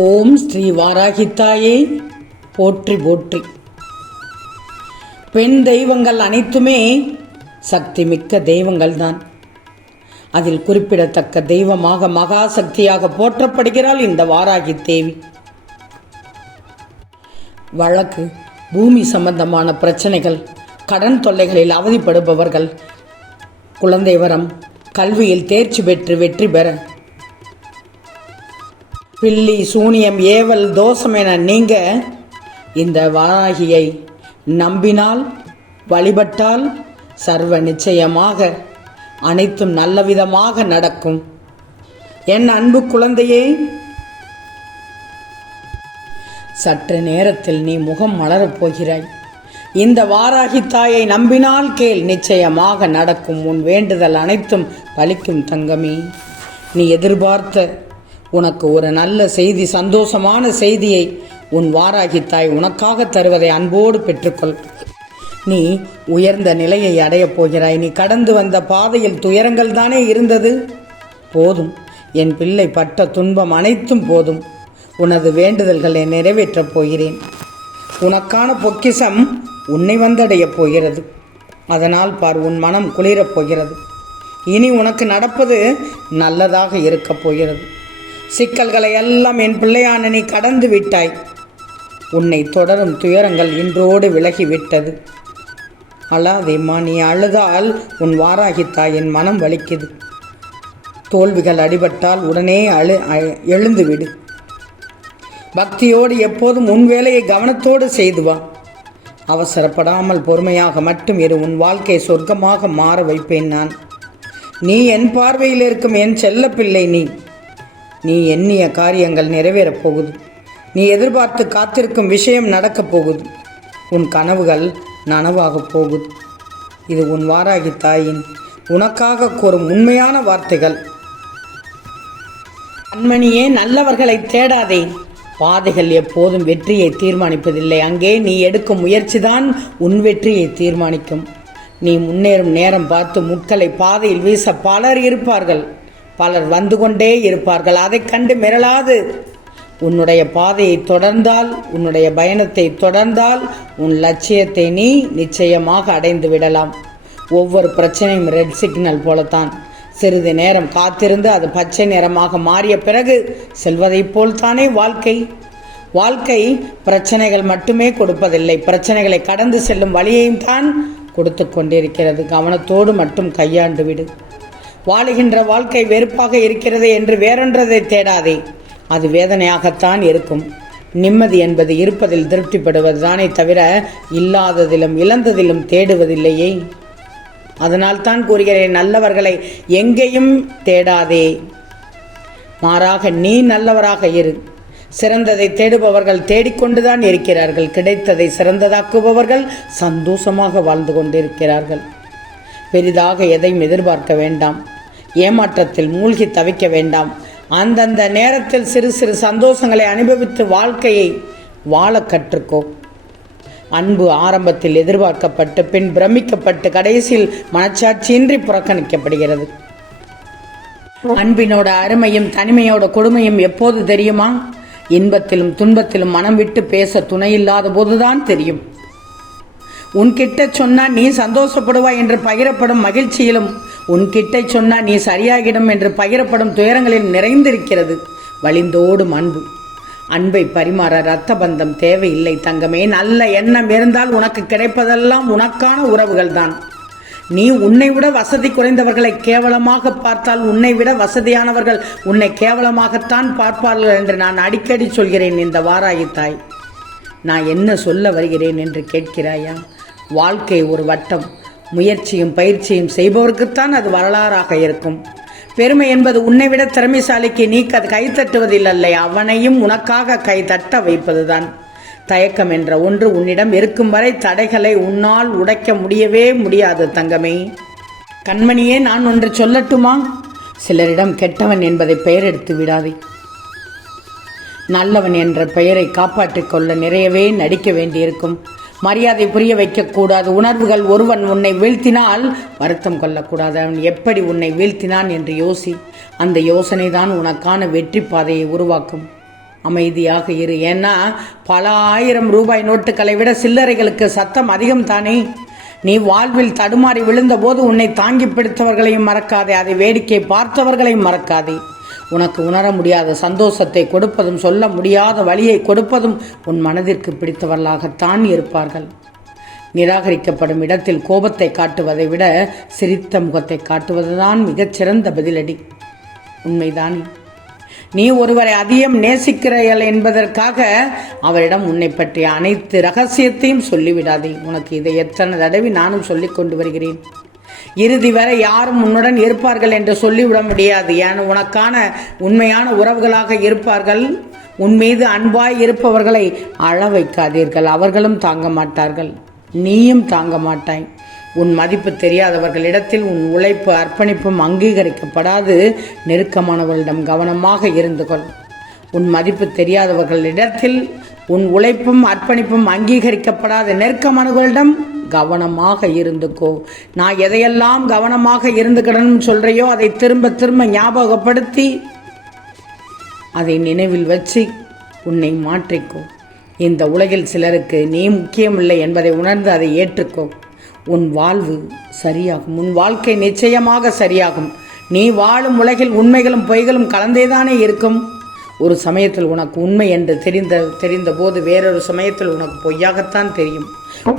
ஓம் ஸ்ரீ வாராகித்தாயே போற்றி போற்றி. பெண் தெய்வங்கள் அனைத்துமே சக்தி மிக்க தெய்வங்கள் தான் அதில் குறிப்பிடத்தக்க தெய்வமாக மகா சக்தியாக போற்றப்படுகிறாள் இந்த வாராகி தேவி. வழக்கு பூமி சம்பந்தமான பிரச்சனைகள் கடன் தொல்லைகளில் அவதிப்படுபவர்கள் குழந்தை வரம் கல்வியில் தேர்ச்சி பெற்று வெற்றி பெற பில்லி சூனியம் ஏவல் தோஷம் என நீங்க இந்த வாராகியை நம்பினால் வழிபட்டால் சர்வ நிச்சயமாக அனைத்தும் நல்லவிதமாக நடக்கும். என் அன்பு குழந்தையே சற்று நேரத்தில் நீ முகம் மலரப் போகிறாய். இந்த வாராகி தாயை நம்பினால் கேள் நிச்சயமாக நடக்கும். உன் வேண்டுதல் அனைத்தும் பலிக்கும் தங்கமே. நீ எதிர்பார்த்த உனக்கு ஒரு நல்ல செய்தி சந்தோஷமான செய்தியை உன் வாராகி தாய் உனக்காக தருவதை அன்போடு பெற்றுக்கொள். நீ உயர்ந்த நிலையை அடையப் போகிறாய். நீ கடந்து வந்த பாதையில் துயரங்கள் தானே இருந்தது? போதும். என் பிள்ளை பட்ட துன்பம் அனைத்தும் போதும். உனது வேண்டுதல்களை நிறைவேற்றப் போகிறேன். உனக்கான பொக்கிஷம் உன்னை வந்தடையப் போகிறது. அதனால் பார் உன் மனம் குளிரப் போகிறது. இனி உனக்கு நடப்பது நல்லதாக இருக்கப் போகிறது. சிக்கல்களை எல்லாம் என் பிள்ளையான நீ கடந்து விட்டாய். உன்னை தொடரும் துயரங்கள் இன்றோடு விலகிவிட்டது. அழாதேம்மா நீ அழுதால் உன் வாராகி என் மனம் வலிக்குது. தோல்விகள் அடிபட்டால் உடனே அழு அ- பக்தியோடு எப்போதும் உன் வேலையை கவனத்தோடு செய்து வா. அவசரப்படாமல் பொறுமையாக மட்டும் இரு உன் வாழ்க்கை சொர்க்கமாக மாற வைப்பேன் நான். நீ என் பார்வையில் இருக்கும் என் செல்ல பிள்ளை நீ. நீ எண்ணிய காரியங்கள் நிறைவேறப் போகுது. நீ எதிர்பார்த்து காத்திருக்கும் விஷயம் நடக்கப் போகுது. உன் கனவுகள் நனவாகப் போகுது. இது உன் வாராகி தாயின் உனக்காக கூறும் உண்மையான வார்த்தைகள். கண்மணியே நல்லவர்களை தேடாதே. பாதைகள் எப்போதும் வெற்றியை தீர்மானிப்பதில்லை. அங்கே நீ எடுக்கும் முயற்சிதான் உன் வெற்றியை தீர்மானிக்கும். நீ முன்னேறும் நேரம் பார்த்து முட்களை பாதையில் வீச பலர் இருப்பார்கள். பலர் வந்து கொண்டே இருப்பார்கள். அதைக் கண்டு மிரளாது. உன்னுடைய பாதையை தொடர்ந்தால் உன்னுடைய பயணத்தை தொடர்ந்தால் உன் லட்சியத்தை நீ நிச்சயமாக அடைந்து விடலாம். ஒவ்வொரு பிரச்சனையும் ரெட் சிக்னல் போலத்தான். சிறிது நேரம் காத்திருந்து அது பச்சை நிறமாக மாறிய பிறகு செல்வதைப் போல்தானே வாழ்க்கை? வாழ்க்கை பிரச்சனைகள் மட்டுமே கொடுப்பதில்லை. பிரச்சனைகளை கடந்து செல்லும் வழியையும் தான் கொடுத்து கொண்டிருக்கிறது. கவனத்தோடு மட்டும் கையாண்டு விடு. வாழுகின்ற வாழ்க்கை வெறுப்பாக இருக்கிறது என்று வேறொன்றதை தேடாதே. அது வேதனையாகத்தான் இருக்கும். நிம்மதி என்பது இருப்பதில் திருப்திப்படுவதுதானே தவிர இல்லாததிலும் இழந்ததிலும் தேடுவதில்லையே. அதனால் தான் கூறுகிறேன் நல்லவர்களை எங்கேயும் தேடாதே. மாறாக நீ நல்லவராக இரு. சிறந்ததை தேடுபவர்கள் தேடிக்கொண்டுதான் இருக்கிறார்கள். கிடைத்ததை சிறந்ததாக்குபவர்கள் சந்தோஷமாக வாழ்ந்து கொண்டிருக்கிறார்கள். பெரிதாக எதையும் எதிர்பார்க்க வேண்டாம். ஏமாற்றத்தில் மூழ்கி தவிக்க வேண்டாம். அந்தந்த நேரத்தில் சிறு சிறு சந்தோஷங்களை அனுபவித்து வாழ்க்கையை வாழ கற்றுக்கோ. அன்பு ஆரம்பத்தில் எதிர்பார்க்கப்பட்டு பின் பிரமிக்கப்பட்டு கடைசியில் மனச்சாட்சியின்றி புறக்கணிக்கப்படுகிறது. அன்பினோட அருமையும் தனிமையோட கொடுமையும் எப்போது தெரியுமா? இன்பத்திலும் துன்பத்திலும் மனம் விட்டு பேச துணையில்லாத போதுதான் தெரியும். உன்கிட்ட சொன்னா நீ சந்தோஷப்படுவாய் என்று பகிரப்படும் மகிழ்ச்சியிலும் உன்கிட்ட சொன்னால் நீ சரியாகிடும் என்று பகிரப்படும் துயரங்களில் நிறைந்திருக்கிறது. வழிந்தோடும் அன்பு. அன்பை பரிமாற இரத்த பந்தம் தேவையில்லை தங்கமே. நல்ல எண்ணம் இருந்தால் உனக்கு கிடைப்பதெல்லாம் உனக்கான உறவுகள் தான் நீ உன்னை விட வசதி குறைந்தவர்களை கேவலமாக பார்த்தால் உன்னை விட வசதியானவர்கள் உன்னை கேவலமாகத்தான் பார்ப்பார்கள் என்று நான் அடிக்கடி சொல்கிறேன் இந்த வாராகி தாய். நான் என்ன சொல்ல வருகிறேன் என்று கேட்கிறாயா? வாழ்க்கை ஒரு வட்டம். முயற்சியும் பயிற்சியும் செய்பவருக்குத்தான் அது வரலாறாக இருக்கும். பெருமை என்பது உன்னை விட திறமைசாலிக்கு நீ அது கை அவனையும் உனக்காக கை தட்ட வைப்பதுதான். தயக்கம் என்ற ஒன்று உன்னிடம் இருக்கும் வரை தடைகளை உன்னால் உடைக்க முடியவே முடியாது தங்கமே. கண்மணியே நான் ஒன்று சொல்லட்டுமா? சிலரிடம் கெட்டவன் என்பதை பெயர் எடுத்து விடாதே. நல்லவன் என்ற பெயரை காப்பாற்றிக் கொள்ள நிறையவே நடிக்க வேண்டியிருக்கும். மரியாதை புரிய வைக்கக்கூடாது. உணர்வுகள் ஒருவன் உன்னை வீழ்த்தினால் வருத்தம் கொள்ளக்கூடாது. அவன் எப்படி உன்னை வீழ்த்தினான் என்று யோசி. அந்த யோசனை தான் உனக்கான வெற்றி பாதையை உருவாக்கும். அமைதியாக இரு. ஏன்னா பல ஆயிரம் ரூபாய் நோட்டுகளை விட சில்லறைகளுக்கு சத்தம் அதிகம் தானே? நீ வாழ்வில் தடுமாறி விழுந்தபோது உன்னை தாங்கி பிடித்தவர்களையும் மறக்காதே. அதை வேடிக்கை பார்த்தவர்களையும் மறக்காதே. உனக்கு உணர முடியாத சந்தோஷத்தை கொடுப்பதும் சொல்ல முடியாத வழியை கொடுப்பதும் உன் மனதிற்கு பிடித்தவர்களாகத்தான் இருப்பார்கள். நிராகரிக்கப்படும் இடத்தில் கோபத்தை காட்டுவதை விட சிரித்த முகத்தை காட்டுவதுதான் மிகச்சிறந்த பதிலடி. உண்மைதானே? நீ ஒருவரை அதிகம் நேசிக்கிறாள் என்பதற்காக அவரிடம் உன்னை பற்றிய அனைத்து ரகசியத்தையும் சொல்லிவிடாதே. உனக்கு இதை எத்தனை தடவை நானும் சொல்லிக் கொண்டு வருகிறேன். இறுதி வரை யாரும் உன்னுடன் இருப்பார்கள் என்று சொல்லிவிட முடியாது. ஏன்? உனக்கான உண்மையான உறவுகளாக இருப்பார்கள். உன் மீது அன்பாய் இருப்பவர்களை அழ வைக்காதீர்கள். அவர்களும் தாங்க மாட்டார்கள். நீயும் தாங்க மாட்டாய். உன் மதிப்பு தெரியாதவர்களிடத்தில் உன் உழைப்பு அர்ப்பணிப்பும் அங்கீகரிக்கப்படாது. நெருக்கமானவர்களிடம் கவனமாக இருந்து கொள். உன் மதிப்பு தெரியாதவர்களிடத்தில் உன் உழைப்பும் அர்ப்பணிப்பும் அங்கீகரிக்கப்படாத நெருக்கமானவர்களிடம் கவனமாக இருந்துக்கோ. நான் எதையெல்லாம் கவனமாக இருந்துக்கிடணும்னு சொல்கிறையோ அதை திரும்ப திரும்ப ஞாபகப்படுத்தி அதை நினைவில் வச்சு உன்னை மாற்றிக்கோ. இந்த உலகில் சிலருக்கு நீ முக்கியமில்லை என்பதை உணர்ந்து அதை ஏற்றுக்கோ. உன் வாழ்வு சரியாகும். உன் வாழ்க்கை நிச்சயமாக சரியாகும். நீ வாழும் உலகில் உண்மைகளும் பொய்களும் கலந்தேதானே இருக்கும். ஒரு சமயத்தில் உனக்கு உண்மை என்று தெரிந்த தெரிந்த போது வேறொரு சமயத்தில் உனக்கு பொய்யாகத்தான் தெரியும்.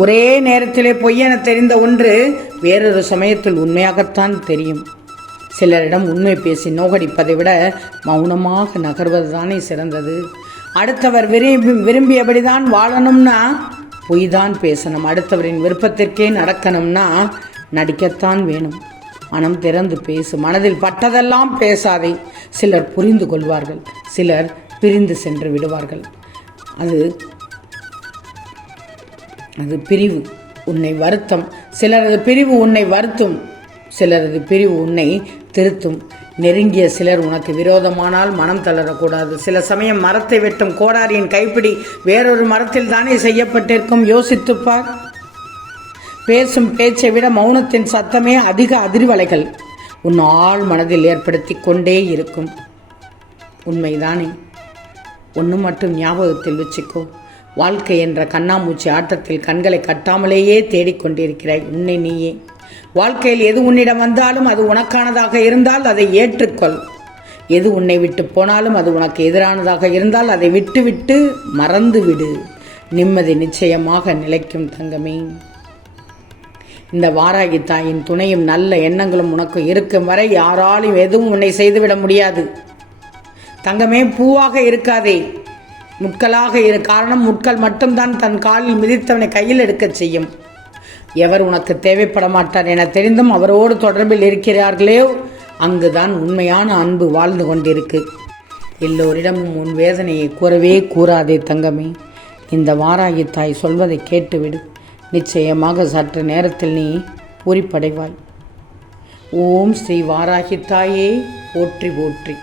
ஒரே நேரத்திலே பொய்யென தெரிந்த ஒன்று வேறொரு சமயத்தில் உண்மையாகத்தான் தெரியும். சிலரிடம் உண்மை பேசி நோகடிப்பதை விட மௌனமாக நகர்வது தானே சிறந்தது. அடுத்தவர் விரும்பி விரும்பியபடிதான் வாழணும்னா பொய் தான் பேசணும். அடுத்தவரின் விருப்பத்திற்கே நடக்கணும்னா நடிக்கத்தான் வேணும். மனம் திறந்து பேசு மனதில் பட்டதெல்லாம் பேசாதே. சிலர் புரிந்து கொள்வார்கள் சிலர் பிரிந்து சென்று விடுவார்கள். அது அது பிரிவு உன்னை வருத்தம். சிலரது பிரிவு உன்னை வருத்தும். சிலரது பிரிவு உன்னை திருத்தும். நெருங்கிய சிலர் உனக்கு விரோதமானால் மனம் தளரக்கூடாது. சில சமயம் மரத்தை வெட்டும் கோடாரியின் கைப்பிடி வேறொரு மரத்தில் தானே செய்யப்பட்டிருக்கும் யோசித்துப்பார் பேசும் பேச்சை விட மௌனத்தின் சத்தமே அதிக அதிர்வலைகள். உன் ஆள் மனதில் ஏற்படுத்தி கொண்டே இருக்கும். உண்மைதானே? ஒன்று மட்டும் ஞாபகத்தில் வச்சுக்கோ. வாழ்க்கை என்ற கண்ணாமூச்சி ஆட்டத்தில் கண்களை கட்டாமலேயே தேடிக்கொண்டிருக்கிறாய் உன்னை நீயே. வாழ்க்கையில் எது உன்னிடம் வந்தாலும் அது உனக்கானதாக இருந்தால் அதை ஏற்றுக்கொள். எது உன்னை விட்டு போனாலும் அது உனக்கு எதிரானதாக இருந்தால் அதை விட்டுவிட்டு மறந்துவிடு. நிம்மதி நிச்சயமாக நிலைக்கும் தங்கமே. இந்த வாராகி தாயின் துணையும் நல்ல எண்ணங்களும் உனக்கு இருக்கும் வரை யாராலும் எதுவும் உன்னை செய்துவிட முடியாது. தங்கமே பூவாக இருக்காதே. முட்களாக இரு காரணம் முட்கள் மட்டும்தான் தன் காலில் மிதித்தவனை கையில் எடுக்கச் செய்யும். எவர் உனக்கு தேவைப்பட மாட்டார் என தெரிந்தும் அவரோடு தொடர்பில் இருக்கிறார்களே அங்குதான் உண்மையான அன்பு வாழ்ந்து கொண்டிருக்கு. எல்லோரிடமும் உன் வேதனையை கூறவே கூறாதே தங்கமே. இந்த வாராகி தாய் சொல்வதை கேட்டுவிடு. நிச்சயமாக சற்று நேரத்தில் நீ உரிப்படைவாய். ஓம் ஸ்ரீ வாராகி தாயே போற்றி போற்றி.